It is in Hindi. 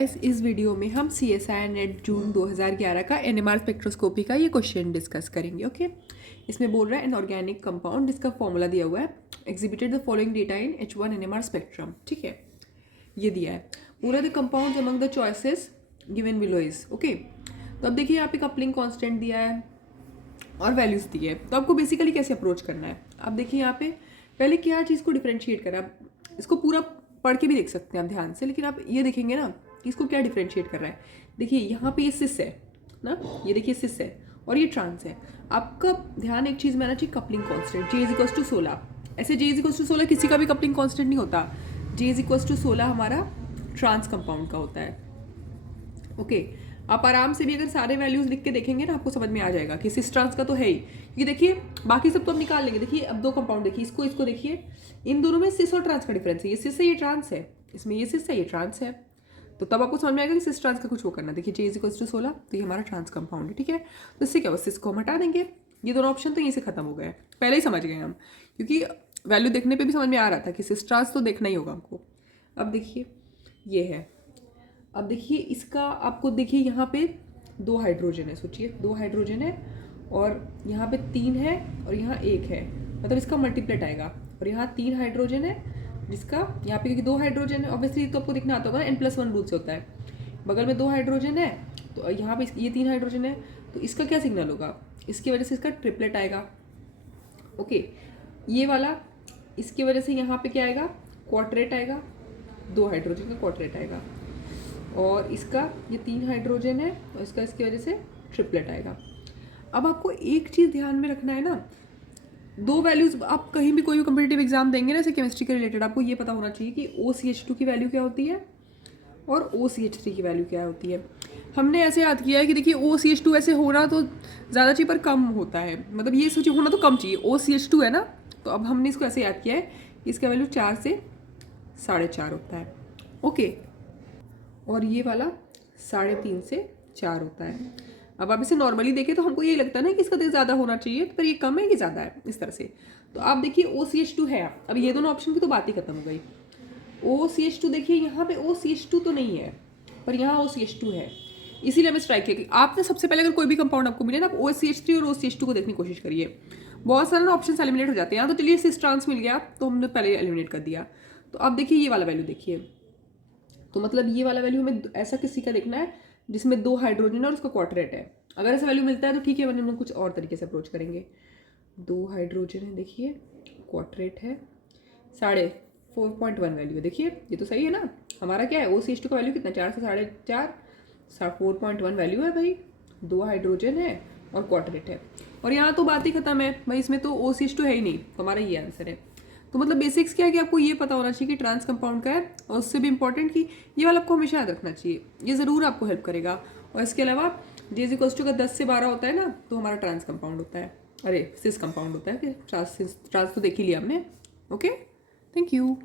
इस वीडियो में हम CSI नेट जून 2011 का NMR स्पेक्ट्रोस्कोपी का ये क्वेश्चन डिस्कस करेंगे। ओके, इसमें बोल रहा है एन ऑर्गेनिक कंपाउंड जिसका फॉर्मूला दिया हुआ है exhibited the following data in H1 NMR spectrum. ठीक है, ये दिया है पूरा the compound among the choices given below is. Okay, तो अब देखिए यहाँ पे कपलिंग कॉन्स्टेंट दिया है और वैल्यूज दी है। तो आपको बेसिकली कैसे अप्रोच करना है, आप देखिए यहाँ पे पहले क्या चीज़ को डिफ्रेंशिएट करें। आप इसको पूरा पढ़ के भी देख सकते हैं आप ध्यान से, लेकिन आप ये देखेंगे ना कि इसको क्या डिफ्रेंशिएट कर रहा है। देखिए यहाँ पे ये सिस है ना, ये देखिए सिस है और ये ट्रांस है। आपका ध्यान एक चीज़ में आना चाहिए, कपलिंग कॉन्स्टेंट J=16। ऐसे J=16 किसी का भी कपलिंग कॉन्स्टेंट नहीं होता। J=16 हमारा ट्रांस कंपाउंड का होता है। ओके, आप आराम से भी अगर सारे वैल्यूज लिख के देखेंगे ना आपको समझ में आ जाएगा कि सिस ट्रांस का तो है ही, क्योंकि देखिए बाकी सब तो हम निकाल लेंगे। देखिए अब दो कंपाउंड देखिए, इसको देखिए, इन दोनों में सिस और ट्रांस का डिफरेंस है। ये सिस है, ये ट्रांस है, इसमें ये सिस है, ये ट्रांस है। तो तब आपको समझ में आएगा कि सिस ट्रांस का कुछ वो करना। देखिए J=16 तो ये हमारा ट्रांस कंपाउंड है। ठीक है, तो इससे क्या हुआ, सिस को हम हटा देंगे। ये दोनों ऑप्शन तो यहीं से खत्म हो गए, पहले ही समझ गए हम, क्योंकि वैल्यू देखने पर भी समझ में आ रहा था कि सिस ट्रांस तो देखना ही होगा हमको। अब देखिए ये है, अब देखिए इसका आपको देखिए यहाँ पे 2 हाइड्रोजन है, सोचिए 2 हाइड्रोजन है और यहाँ पे 3 है और यहाँ 1 है, मतलब इसका मल्टीप्लेट आएगा। और यहाँ 3 हाइड्रोजन है जिसका यहाँ पे क्योंकि 2 हाइड्रोजन है ऑब्वियसली तो आपको दिखना आता होगा n+1 रूल से होता है। बगल में 2 हाइड्रोजन है तो यहाँ पे ये 3 हाइड्रोजन है, तो इसका क्या सिग्नल होगा, इसकी वजह से इसका ट्रिपलेट आएगा। ओके, ये वाला इसकी वजह से यहाँ पे क्या आएगा, क्वाड्रेट आएगा, 2 हाइड्रोजन का क्वाड्रेट आएगा। और इसका ये 3 हाइड्रोजन है और इसका इसकी वजह से ट्रिपलेट आएगा। अब आपको एक चीज़ ध्यान में रखना है ना, 2 वैल्यूज आप कहीं भी कोई भी कम्पिटिटिव एग्जाम देंगे ना ऐसे केमिस्ट्री के रिलेटेड, आपको ये पता होना चाहिए कि OCH2 की वैल्यू क्या होती है और OCH3 की वैल्यू क्या होती है। हमने ऐसे याद किया है कि देखिए OCH2 ऐसे होना तो ज़्यादा चाहिए पर कम होता है, मतलब ये सोचिए होना तो कम चाहिए, OCH2 है ना, तो अब हमने इसको ऐसे याद किया है कि इसका वैल्यू 4 से 4.5 होता है। ओके, और ये वाला 3.5 से 4 होता है। अब आप इसे नॉर्मली देखें तो हमको ये लगता है ना कि इसका ज़्यादा होना चाहिए, पर ये कम है कि ज़्यादा है, इस तरह से। तो आप देखिए OCH2 है, अब ये दोनों ऑप्शन की तो बात ही खत्म हो गई। OCH2 देखिए यहाँ पे OCH2 तो नहीं है पर यहाँ OCH2 है, इसीलिए हमें स्ट्राइक किया कि आपने सबसे पहले अगर कोई भी कंपाउंड आपको मिले ना, आप OCH3 और OCH2 को देखने की कोशिश करिए। बहुत सारे ऑप्शन एलिमिनेट हो जाते हैं। यहाँ तो चलिए सिस ट्रांस मिल गया तो हमने पहले एलिमिनेट कर दिया। तो आप देखिए ये वाला वैल्यू देखिए, तो मतलब ये वाला वैल्यू हमें ऐसा किसी का देखना है जिसमें 2 हाइड्रोजन और उसका क्वाड्रेट है। अगर ऐसा वैल्यू मिलता है तो ठीक है, वरना हम लोग कुछ और तरीके से अप्रोच करेंगे। 2 हाइड्रोजन है देखिए, क्वाड्रेट है, 4.1 वैल्यू है। देखिए ये तो सही है ना, हमारा क्या है OCH2 का वैल्यू कितना, 4 से 4.5, 4.1 वैल्यू है भाई। 2 हाइड्रोजन है और क्वाड्रेट है, और यहाँ तो बात ही खत्म है भाई, इसमें तो OCH2 है ही नहीं, तो हमारा ये आंसर है। तो मतलब बेसिक्स क्या है कि आपको ये पता होना चाहिए कि ट्रांस कंपाउंड का है, और उससे भी इंपॉर्टेंट कि ये वाला आपको हमेशा याद रखना चाहिए, ये ज़रूर आपको हेल्प करेगा। और इसके अलावा J=10 का 10 से 12 होता है ना, तो हमारा ट्रांस कंपाउंड होता है, अरे सिस कंपाउंड होता है, कि ट्रांस तो देख ही लिया हमने। Okay, thank you.